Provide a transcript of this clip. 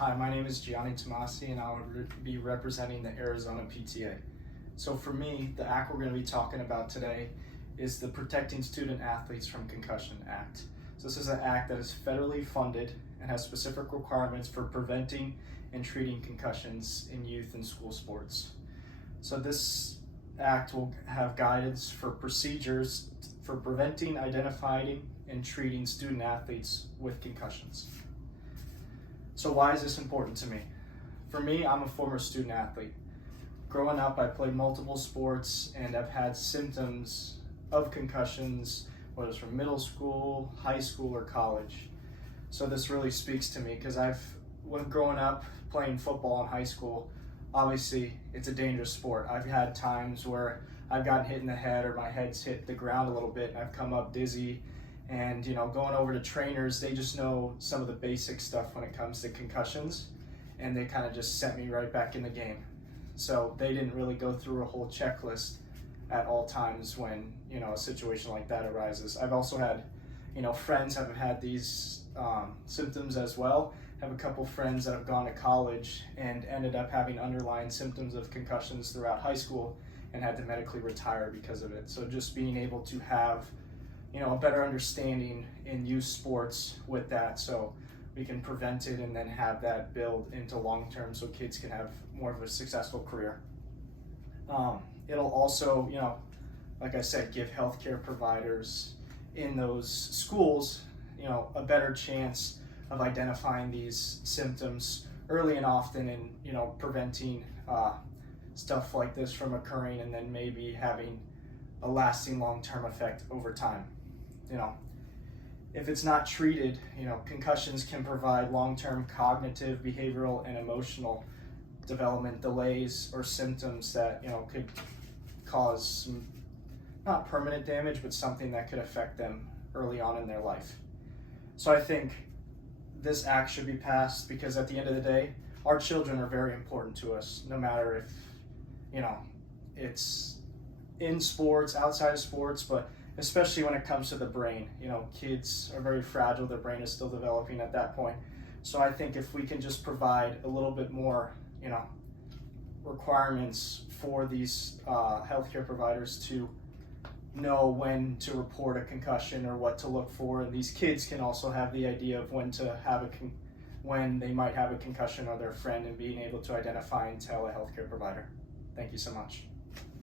Hi, my name is Gianni Tomasi and I would be representing the Arizona PTA. So for me, the act we're going to be talking about today is the Protecting Student Athletes from Concussion Act. So this is an act that is federally funded and has specific requirements for preventing and treating concussions in youth and school sports. So this act will have guidance for procedures for preventing, identifying, and treating student athletes with concussions. So why is this important to me? For me, I'm a former student athlete. Growing up, I played multiple sports and I've had symptoms of concussions, whether it's from middle school, high school, or college. So this really speaks to me because when growing up playing football in high school, obviously it's a dangerous sport. I've had times where I've gotten hit in the head or my head's hit the ground a little bit and I've come up dizzy. And going over to trainers, they just know some of the basic stuff when it comes to concussions, and they kind of just sent me right back in the game. So they didn't really go through a whole checklist at all times when a situation like that arises. I've also had friends have had these symptoms as well. I have a couple friends that have gone to college and ended up having underlying symptoms of concussions throughout high school and had to medically retire because of it. So just being able to have a better understanding in youth sports with that, so we can prevent it and then have that build into long term so kids can have more of a successful career. It'll also, like I said, give healthcare providers in those schools, a better chance of identifying these symptoms early and often and, preventing stuff like this from occurring and then maybe having a lasting long-term effect over time. If it's not treated, concussions can provide long-term cognitive, behavioral, and emotional development delays or symptoms that, could cause some, not permanent damage, but something that could affect them early on in their life. So I think this act should be passed because at the end of the day, our children are very important to us, no matter if, it's in sports, outside of sports, but especially when it comes to the brain. Kids are very fragile, their brain is still developing at that point. So I think if we can just provide a little bit more, requirements for these healthcare providers to know when to report a concussion or what to look for, and these kids can also have the idea of when they might have a concussion or their friend, and being able to identify and tell a healthcare provider. Thank you so much.